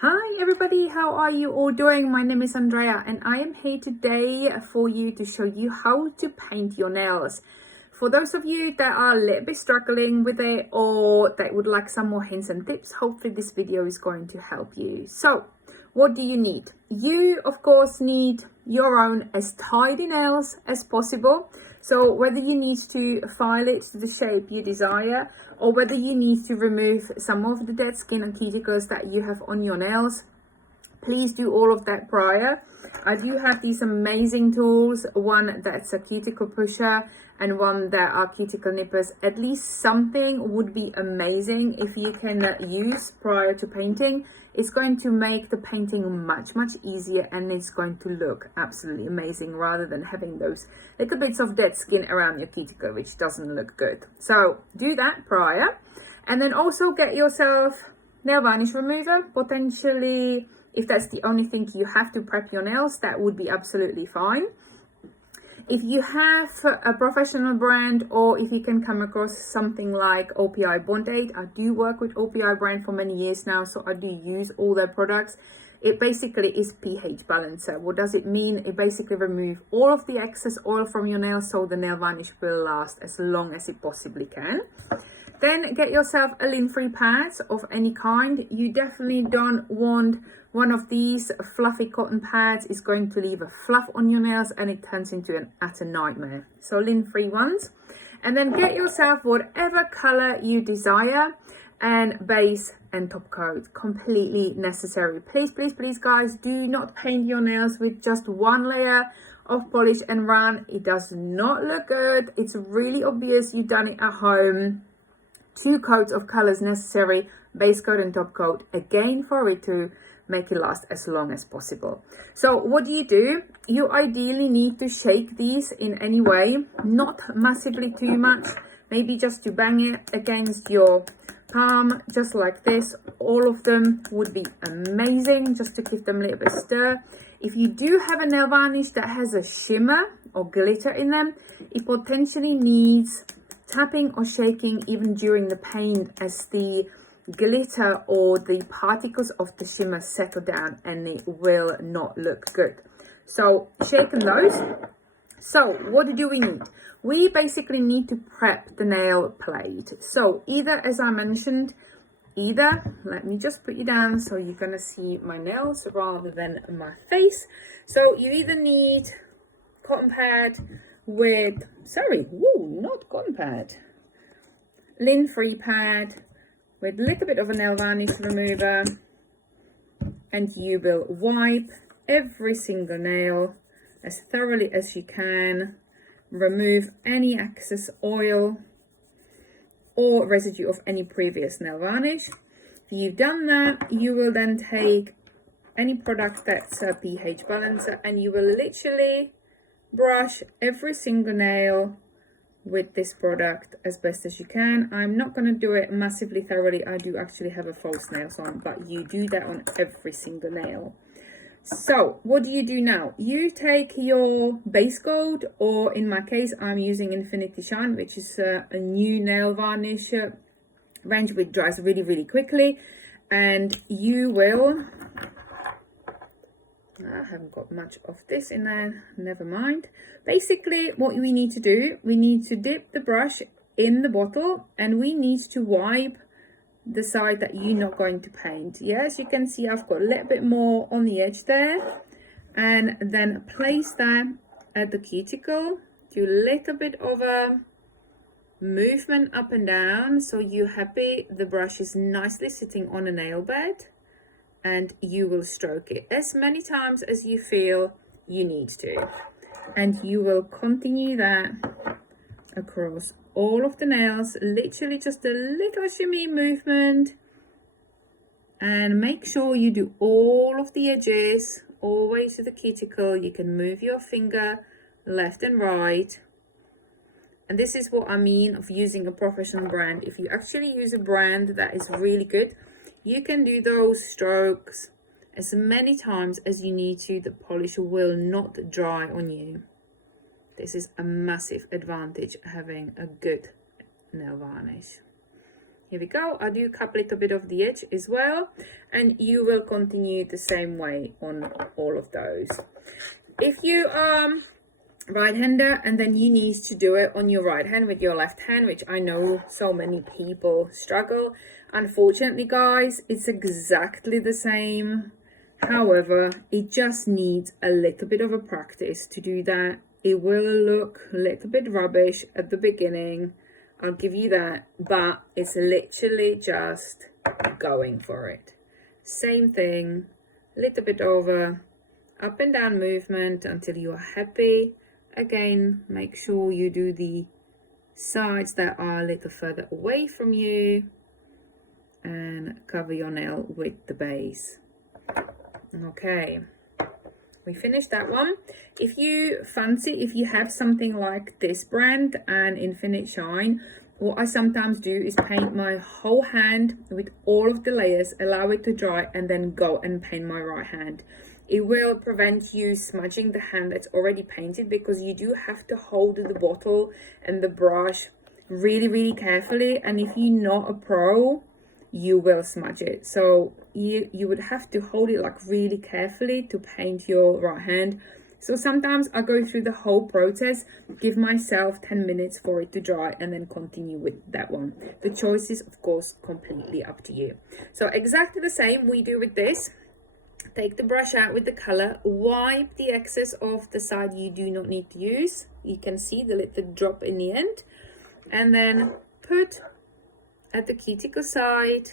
Hi everybody, how are you all doing? My name is Andrea and I am here today for you to show you how to paint your nails. For those of you that are a little bit struggling with it or that would like some more hints and tips, hopefully this video is going to help you. So what do you need? You of course need your own as tidy nails as possible. So whether you need to file it to the shape you desire or whether you need to remove some of the dead skin and cuticles that you have on your nails, please do all of that prior. I do have these amazing tools, one that's a cuticle pusher and one that are cuticle nippers. At least something would be amazing if you can use prior to painting. It's going to make the painting much easier and it's going to look absolutely amazing rather than having those little bits of dead skin around your cuticle, which doesn't look good. So do that prior, and then also get yourself nail varnish remover. Potentially, if that's the only thing you have to prep your nails, that would be absolutely fine. If you have a professional brand or if you can come across something like OPI Bond-Aid, I do work with OPI brand for many years now, so I do use all their products. It basically is pH balancer. What does it mean? It basically removes all of the excess oil from your nails so the nail varnish will last as long as it possibly can. Then get yourself a lint-free pads of any kind. You definitely don't want one of these fluffy cotton pads. Is going to leave a fluff on your nails and it turns into an utter nightmare. So lint-free ones. And then get yourself whatever color you desire, and base and top coat, completely necessary. Please guys, do not paint your nails with just one layer of polish and run. It does not look good. It's really obvious you've done it at home. 2 coats of colors necessary, base coat and top coat, again for it to make it last as long as possible. So what do? You ideally need to shake these in any way, not massively too much, maybe just to bang it against your palm, just like this. All of them would be amazing, just to give them a little bit of stir. If you do have a nail varnish that has a shimmer or glitter in them, it potentially needs tapping or shaking even during the paint as the glitter or the particles of the shimmer settle down and it will not look good. So shaking those. So what do we need? We basically need to prep the nail plate. So either, as I mentioned, let me just put you down so you're gonna see my nails rather than my face. So you either need cotton pad with, not cotton pad, lint-free pad with a little bit of a nail varnish remover, and you will wipe every single nail as thoroughly as you can, remove any excess oil or residue of any previous nail varnish. If you've done that, you will then take any product that's a pH balancer and you will literally brush every single nail with this product as best as you can. I'm not going to do it massively thoroughly. I do actually have a false nails on, but you do that on every single nail. So what do you do now? You take your base coat, or in my case I'm using Infinity Shine, which is a new nail varnish range which dries really quickly, and you will, I haven't got much of this in there, never mind. Basically what we need to do, we need to dip the brush in the bottle and we need to wipe the side that you're not going to paint. Yes, you can see I've got a little bit more on the edge there, and then place that at the cuticle. Do a little bit of a movement up and down so you're happy the brush is nicely sitting on a nail bed, and you will stroke it as many times as you feel you need to, and you will continue that across all of the nails, literally just a little shimmy movement, and make sure you do all of the edges always to the cuticle. You can move your finger left and right, and this is what I mean of using a professional brand. If you actually use a brand that is really good, you can do those strokes as many times as you need to. The polish will not dry on you. This is a massive advantage, having a good nail varnish. Here we go. I do cut a little bit of the edge as well, and you will continue the same way on all of those. If you are right-hander and then you need to do it on your right hand with your left hand, which I know so many people struggle, unfortunately guys, it's exactly the same. However, it just needs a little bit of a practice to do that. It will look a little bit rubbish at the beginning, I'll give you that, but it's literally just going for it. Same thing, a little bit over, up and down movement until you are happy. Again, make sure you do the sides that are a little further away from you and cover your nail with the base. Okay, we finished that one. If you fancy, if you have something like this brand and Infinite Shine, what I sometimes do is paint my whole hand with all of the layers, allow it to dry, and then go and paint my right hand. It will prevent you smudging the hand that's already painted, because you do have to hold the bottle and the brush really carefully, and if you're not a pro, you will smudge it. So you would have to hold it like really carefully to paint your right hand. So sometimes I go through the whole process, give myself 10 minutes for it to dry, and then continue with that one. The choice is of course completely up to you. So exactly the same we do with this. Take the brush out with the color, wipe the excess off the side you do not need to use. You can see the little drop in the end, and then put at the cuticle side,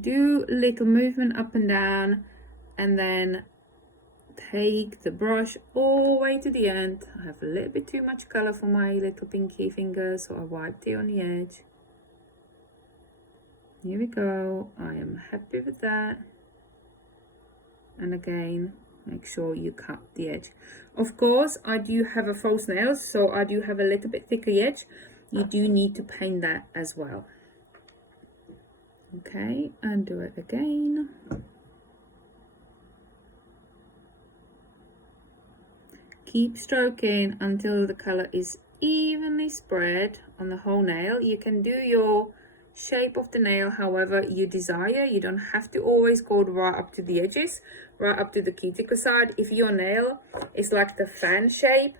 do a little movement up and down, and then take the brush all the way to the end. I have a little bit too much color for my little pinky finger, so I wiped it on the edge. Here we go. I am happy with that. And again, make sure you cut the edge. Of course, I do have a false nail, so I do have a little bit thicker edge. You do need to paint that as well. Okay, and do it again. Keep stroking until the color is evenly spread on the whole nail. You can do your shape of the nail however you desire. You don't have to always go right up to the edges, right up to the cuticle side. If your nail is like the fan shape,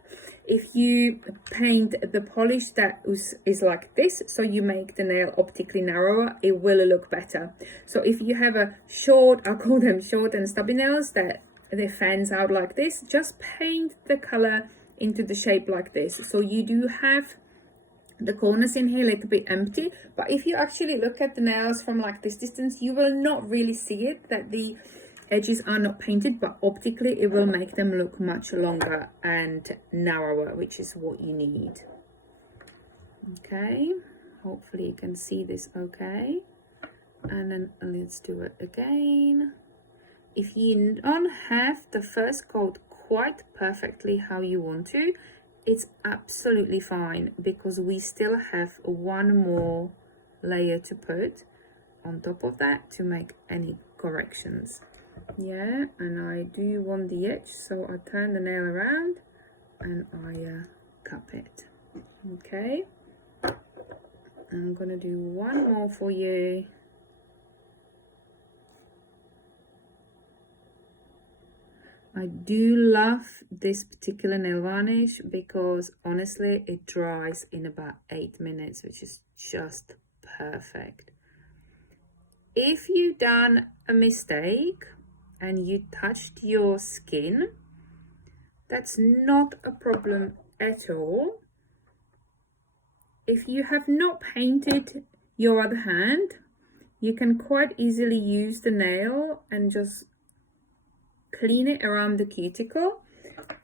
if you paint the polish that is like this, so you make the nail optically narrower, it will look better. So if you have a short, I'll call them short and stubby nails that they fans out like this, just paint the color into the shape like this. So you do have the corners in here a little bit empty, but if you actually look at the nails from like this distance, you will not really see it, that the edges are not painted, but optically it will make them look much longer and narrower, which is what you need. Okay, hopefully you can see this okay. And then let's do it again. If you don't have the first coat quite perfectly how you want to, it's absolutely fine, because we still have one more layer to put on top of that to make any corrections. Yeah, and I do want the edge, so I turn the nail around and I cup it. Okay, I'm gonna do one more for you. I do love this particular nail varnish because honestly it dries in about 8 minutes, which is just perfect. If you done a mistake and you touched your skin, that's not a problem at all. If you have not painted your other hand, you can quite easily use the nail and just clean it around the cuticle,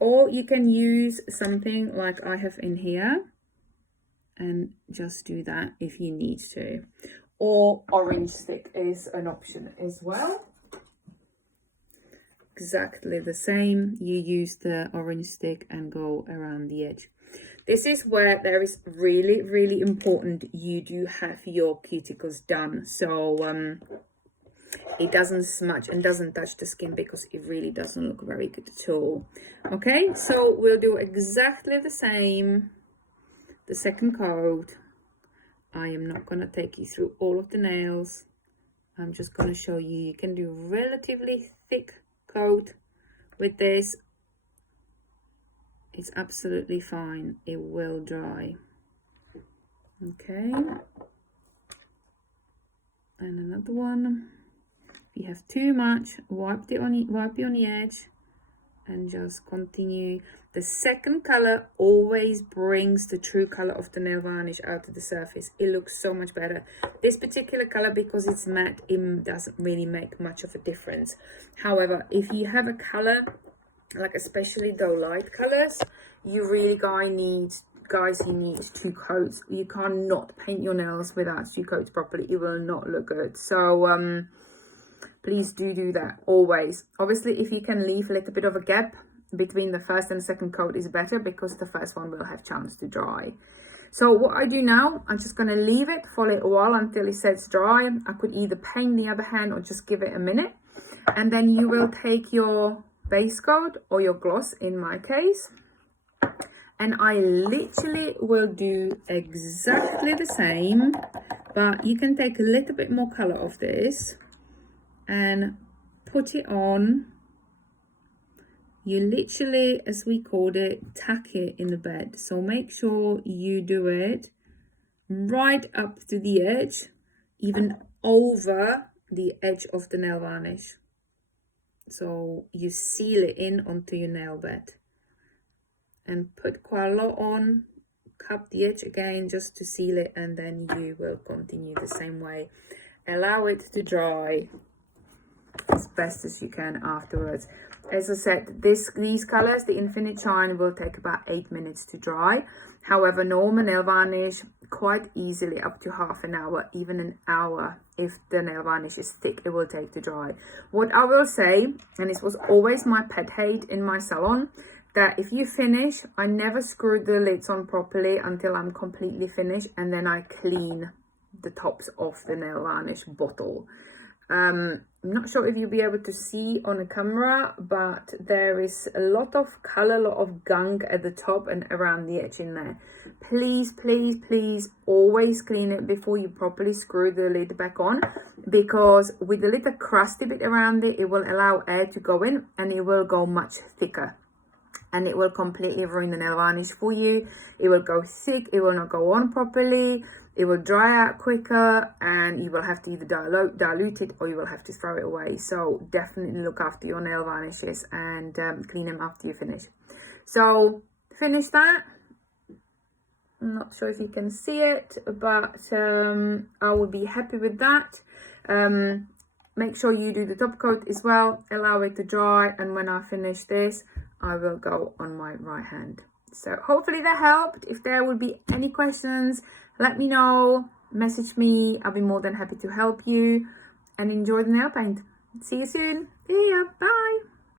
or you can use something like I have in here and just do that if you need to, or orange stick is an option as well. Exactly the same, you use the orange stick and go around the edge. This is where there is really important you do have your cuticles done, so it doesn't smudge and doesn't touch the skin, because it really doesn't look very good at all. Okay, so we'll do exactly the same, the second coat. I am not going to take you through all of the nails. I'm just going to show you. You can do relatively thick coat with this. It's absolutely fine. It will dry. Okay. And another one. If you have too much, wipe it on the edge and just continue. The second color always brings the true color of the nail varnish out to the surface. It looks so much better. This particular color, because it's matte, it doesn't really make much of a difference. However, if you have a color, like especially the light colors, you really you need two coats. You cannot paint your nails without two coats properly. It will not look good. So please do that always. Obviously, if you can leave a little bit of a gap between the first and second coat is better, because the first one will have chance to dry. So what I do now, I'm just going to leave it for a little while until it sets dry. I could either paint the other hand or just give it a minute, and then you will take your base coat or your gloss in my case, and I literally will do exactly the same, but you can take a little bit more color of this and put it on. You literally, as we called it, tack it in the bed. So make sure you do it right up to the edge, even over the edge of the nail varnish. So you seal it in onto your nail bed. And put quite a lot on, cup the edge again just to seal it, and then you will continue the same way. Allow it to dry as best as you can afterwards. As I said, these colors, the Infinite Shine, will take about 8 minutes to dry. However, normal nail varnish, quite easily up to half an hour, even an hour. If the nail varnish is thick, it will take to dry. What I will say, and this was always my pet hate in my salon, that if you finish, I never screw the lids on properly until I'm completely finished, and then I clean the tops of the nail varnish bottle. I'm not sure if you'll be able to see on a camera, but there is a lot of color, a lot of gunk at the top and around the edge in there. Please, please, please always clean it before you properly screw the lid back on, because with the little crusty bit around it, it will allow air to go in and it will go much thicker. And it will completely ruin the nail varnish for you. It will go thick, it will not go on properly, it will dry out quicker, and you will have to either dilute it or you will have to throw it away. So definitely look after your nail varnishes and clean them after you finish. So finish that. I'm not sure if you can see it, but I will be happy with that. Make sure you do the top coat as well, allow it to dry, and when I finish this, I will go on my right hand. So hopefully that helped. If there would be any questions, let me know, message me. I'll be more than happy to help you, and enjoy the nail paint. See you soon. See ya. Bye.